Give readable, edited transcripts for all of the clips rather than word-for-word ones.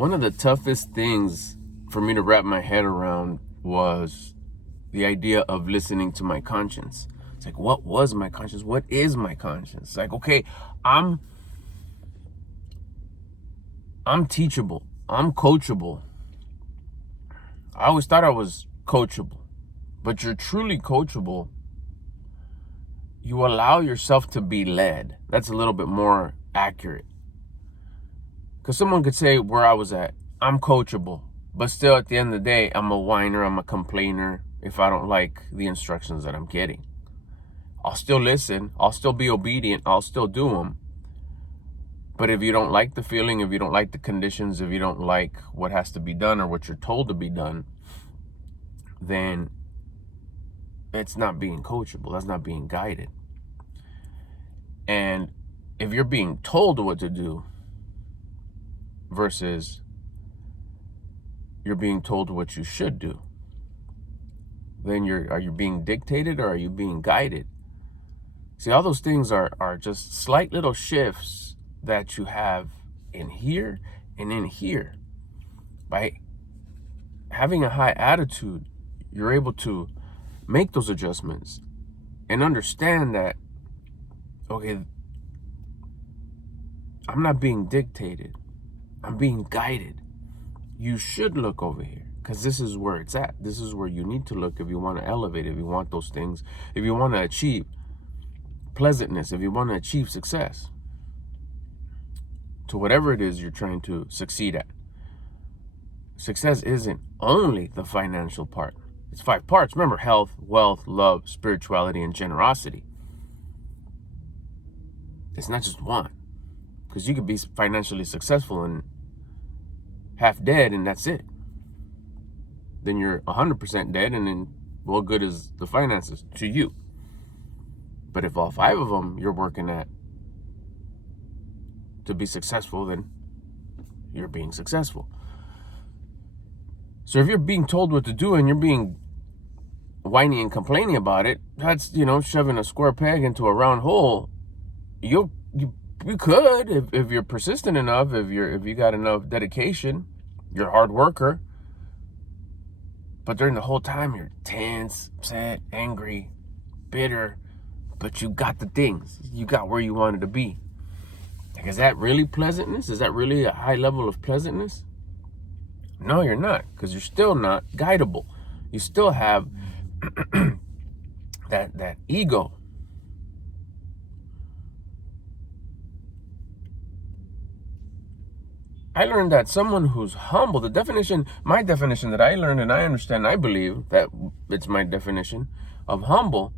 One of the toughest things for me to wrap my head around was the idea of listening to my conscience. It's like, what was my conscience? What is my conscience? It's like, okay, I'm teachable. I'm coachable. I always thought I was coachable, but you're truly coachable. You allow yourself to be led. That's a little bit more accurate. Because someone could say where I was at, I'm coachable, but still at the end of the day, I'm a whiner, I'm a complainer if I don't like the instructions that I'm getting. I'll still listen, I'll still be obedient, I'll still do them. But if you don't like the feeling, if you don't like the conditions, if you don't like what has to be done or what you're told to be done, then it's not being coachable, that's not being guided. And if you're being told what to do versus you're being told what you should do, then are you being dictated or are you being guided? See, all those things are just slight little shifts that you have in here and in here. By having a high attitude, you're able to make those adjustments and understand that, okay, I'm not being dictated, I'm being guided. You should look over here because this is where it's at. This is where you need to look if you want to elevate, if you want those things, if you want to achieve pleasantness, if you want to achieve success to whatever it is you're trying to succeed at. Success isn't only the financial part. It's 5 parts. Remember, health, wealth, love, spirituality, and generosity. It's not just one. Because you could be financially successful and half dead and that's it. Then you're 100% dead and then what good is the finances to you? But if all 5 of them you're working at to be successful, then you're being successful. So if you're being told what to do and you're being whiny and complaining about it, that's, shoving a square peg into a round hole. You could, if you're persistent enough, if you got enough dedication, you're a hard worker. But during the whole time, you're tense, upset, angry, bitter, but you got the things. You got where you wanted to be. Like, is that really pleasantness? Is that really a high level of pleasantness? No, you're not, because you're still not guidable. You still have that ego. I learned that someone who's humble, my definition that I learned and I understand, I believe that it's my definition of humble,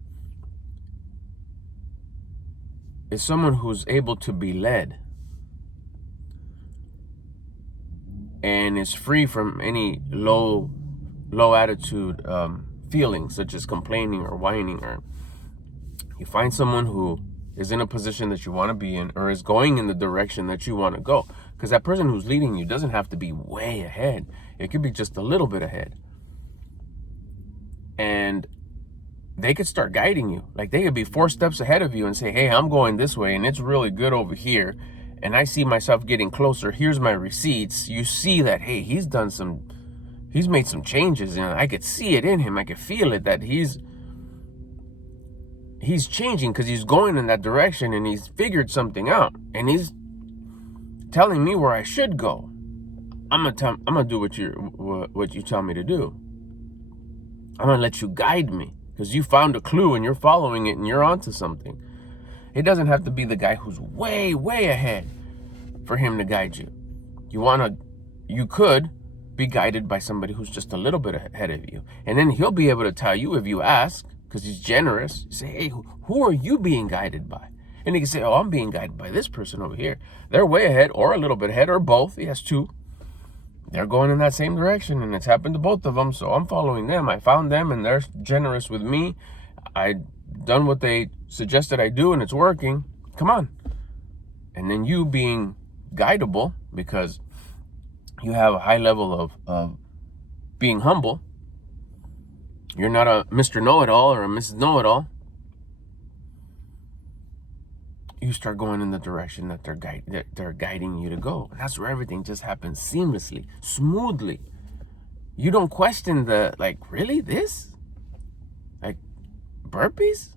is someone who's able to be led and is free from any low attitude feelings such as complaining or whining. Or you find someone who is in a position that you want to be in or is going in the direction that you want to go. Because that person who's leading you doesn't have to be way ahead. It could be just a little bit ahead. And they could start guiding you. Like, they could be 4 steps ahead of you and say, hey, I'm going this way and it's really good over here. And I see myself getting closer. Here's my receipts. You see that, hey, he's made some changes. And I could see it in him. I could feel it, that he's changing because he's going in that direction and he's figured something out. And he's telling me where I should go. I'm gonna do what you tell me to do. I'm gonna let you guide me because you found a clue and you're following it and you're onto something. It doesn't have to be the guy who's way ahead for him to guide you. You could be guided by somebody who's just a little bit ahead of you, and then he'll be able to tell you if you ask, because he's generous. You say, hey, who are you being guided by? And he can say, oh, I'm being guided by this person over here. They're way ahead or a little bit ahead or both. He has 2. They're going in that same direction and it's happened to both of them. So I'm following them. I found them and they're generous with me. I done what they suggested I do and it's working. Come on. And then you being guidable because you have a high level of being humble. You're not a Mr. Know-It-All or a Mrs. Know-It-All. you start going in the direction that they're guiding you to go. And that's where everything just happens seamlessly, smoothly. You don't question the, like, really, this? Like, burpees?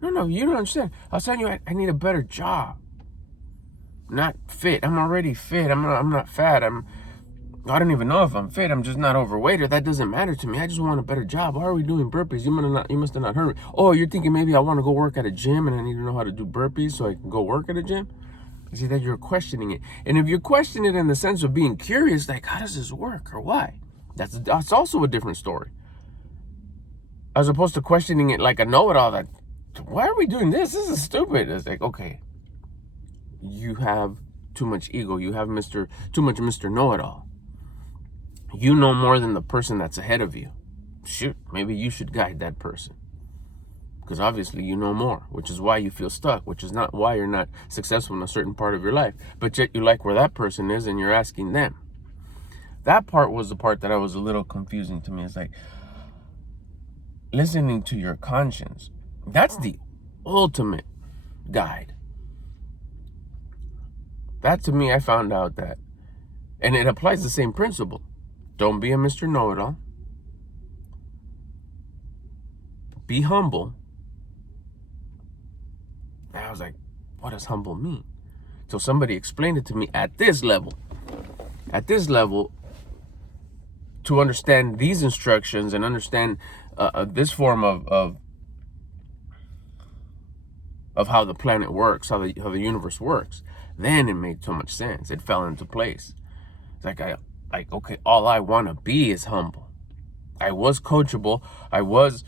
No, you don't understand. I was telling you, I need a better job. Not fit. I'm already fit. I'm not fat. I don't even know if I'm fit. I'm just not overweight, or that doesn't matter to me. I just want a better job. Why are we doing burpees? You must have not heard me. Oh, you're thinking maybe I want to go work at a gym and I need to know how to do burpees so I can go work at a gym? You see that you're questioning it. And if you question it in the sense of being curious, like, how does this work or why? That's also a different story. As opposed to questioning it like a know-it-all, that, why are we doing this? This is stupid. It's like, okay, you have too much ego. You have too much Mr. Know-it-all. You know more than the person that's ahead of you. Shoot, maybe you should guide that person. Because obviously you know more, which is why you feel stuck, which is not why you're not successful in a certain part of your life. But yet you like where that person is and you're asking them. That part was the part that I was a little confusing to me. It's like, listening to your conscience. That's the ultimate guide. That, to me, I found out that, and it applies the same principle. Don't be a Mr. Know-it-all. Be humble. And I was like, what does humble mean? So somebody explained it to me at this level. At this level, to understand these instructions and understand this form of how the planet works, how the universe works, then it made so much sense. It fell into place. It's like, okay, all I want to be is humble. I was coachable. I was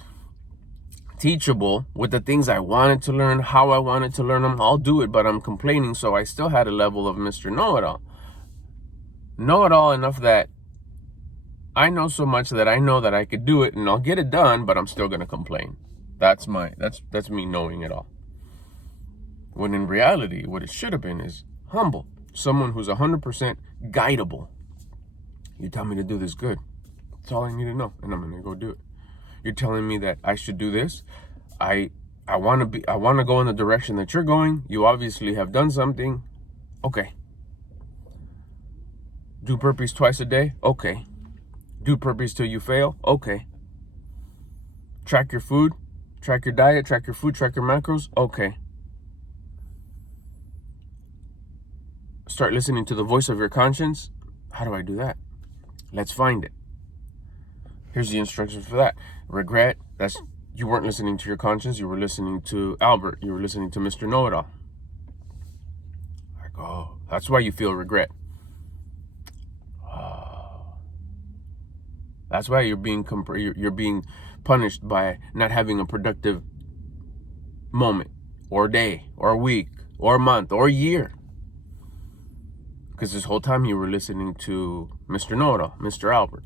teachable with the things I wanted to learn, how I wanted to learn them. I'll do it, but I'm complaining, so I still had a level of Mr. Know-it-all. Know-it-all enough that I know so much that I know that I could do it and I'll get it done, but I'm still gonna complain. That's me knowing it all. When in reality, what it should have been is humble. Someone who's 100% guidable. You tell me to do this, good. That's all I need to know, and I'm gonna go do it. You're telling me that I should do this. I want to go in the direction that you're going. You obviously have done something. Okay. Do burpees twice a day? Okay. Do burpees till you fail? Okay. Track your food, track your diet, track your food, track your macros? Okay. Start listening to the voice of your conscience? How do I do that? Let's find it. Here's the instructions for that. Regret, that's you weren't listening to your conscience, you were listening to Albert, you were listening to Mr. Know-it-all. Like, oh, that's why you feel regret. That's why you're being punished by not having a productive moment or day or week or month or year. Because this whole time you were listening to Mr. Know-it-all, Mr. Albert.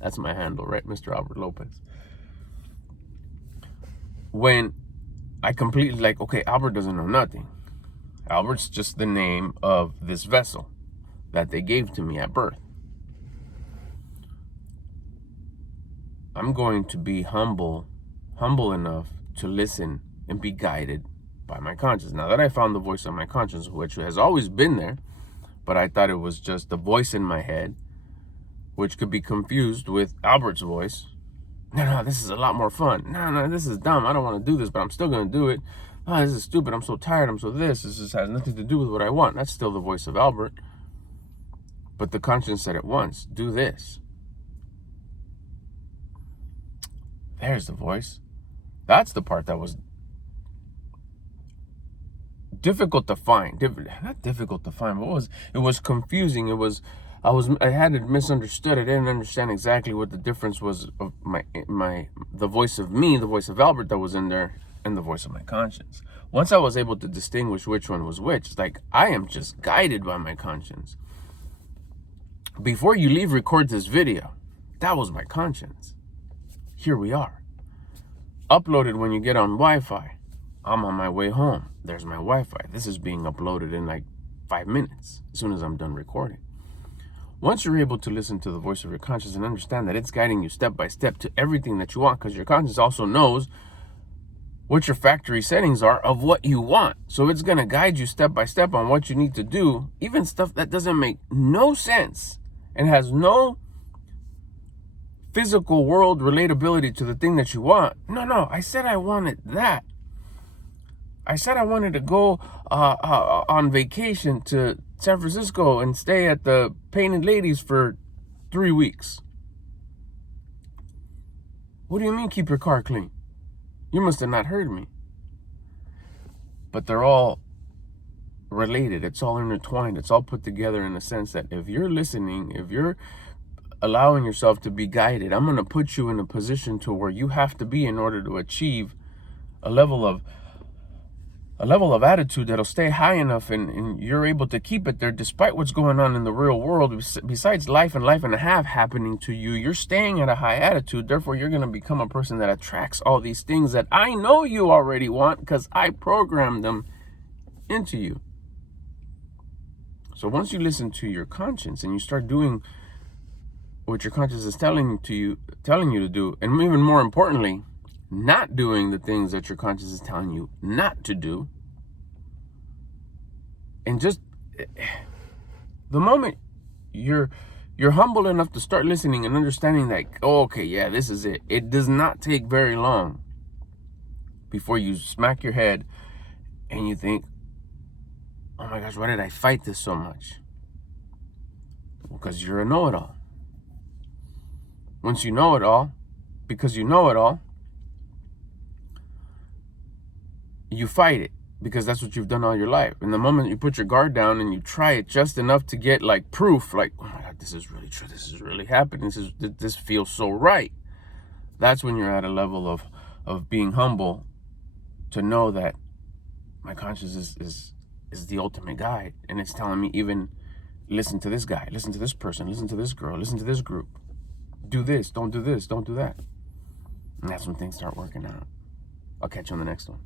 That's my handle, right? Mr. Albert Lopez. When I completely like, okay, Albert doesn't know nothing. Albert's just the name of this vessel that they gave to me at birth. I'm going to be humble enough to listen and be guided by my conscience. Now that I found the voice of my conscience, which has always been there, but I thought it was just the voice in my head, which could be confused with Albert's voice. No, this is a lot more fun. No, this is dumb. I don't want to do this, but I'm still going to do it. Oh, this is stupid. I'm so tired. I'm so this. This just has nothing to do with what I want. That's still the voice of Albert. But the conscience said it once. Do this. There's the voice. That's the part that was difficult to find. Not difficult to find, but it was confusing. I had it misunderstood. I didn't understand exactly what the difference was of the voice of me, the voice of Albert that was in there, and the voice of my conscience. Once I was able to distinguish which one was which, it's like I am just guided by my conscience. Before you leave, record this video. That was my conscience. Here we are. Uploaded when you get on Wi-Fi. I'm on my way home. There's my Wi-Fi. This is being uploaded in like 5 minutes as soon as I'm done recording. Once you're able to listen to the voice of your conscience and understand that it's guiding you step by step to everything that you want, because your conscience also knows what your factory settings are of what you want. So it's going to guide you step by step on what you need to do, even stuff that doesn't make no sense and has no physical world relatability to the thing that you want. No, I said I wanted that. I said I wanted to go on vacation to San Francisco and stay at the Painted Ladies for 3 weeks. What do you mean keep your car clean? You must have not heard me. But they're all related. It's all intertwined. It's all put together in the sense that if you're listening, if you're allowing yourself to be guided, I'm going to put you in a position to where you have to be in order to achieve a level of attitude that'll stay high enough and you're able to keep it there despite what's going on in the real world. Besides life and a half happening to you, you're staying at a high attitude. Therefore, you're going to become a person that attracts all these things that I know you already want because I programmed them into you. So once you listen to your conscience and you start doing what your conscience is telling you to do, and even more importantly, not doing the things that your conscience is telling you not to do, and just the moment you're humble enough to start listening and understanding that, oh, okay, yeah, this is it. It does not take very long before you smack your head and you think, oh my gosh, why did I fight this so much? Well, because you're a know-it-all. Once you know it all, because you know it all, you fight it because that's what you've done all your life. And the moment you put your guard down and you try it just enough to get like proof, like, oh my God, this is really true. This is really happening. This feels so right. That's when you're at a level of being humble to know that my conscience is the ultimate guide. And it's telling me, even listen to this guy, listen to this person, listen to this girl, listen to this group. Do this, don't do that. And that's when things start working out. I'll catch you on the next one.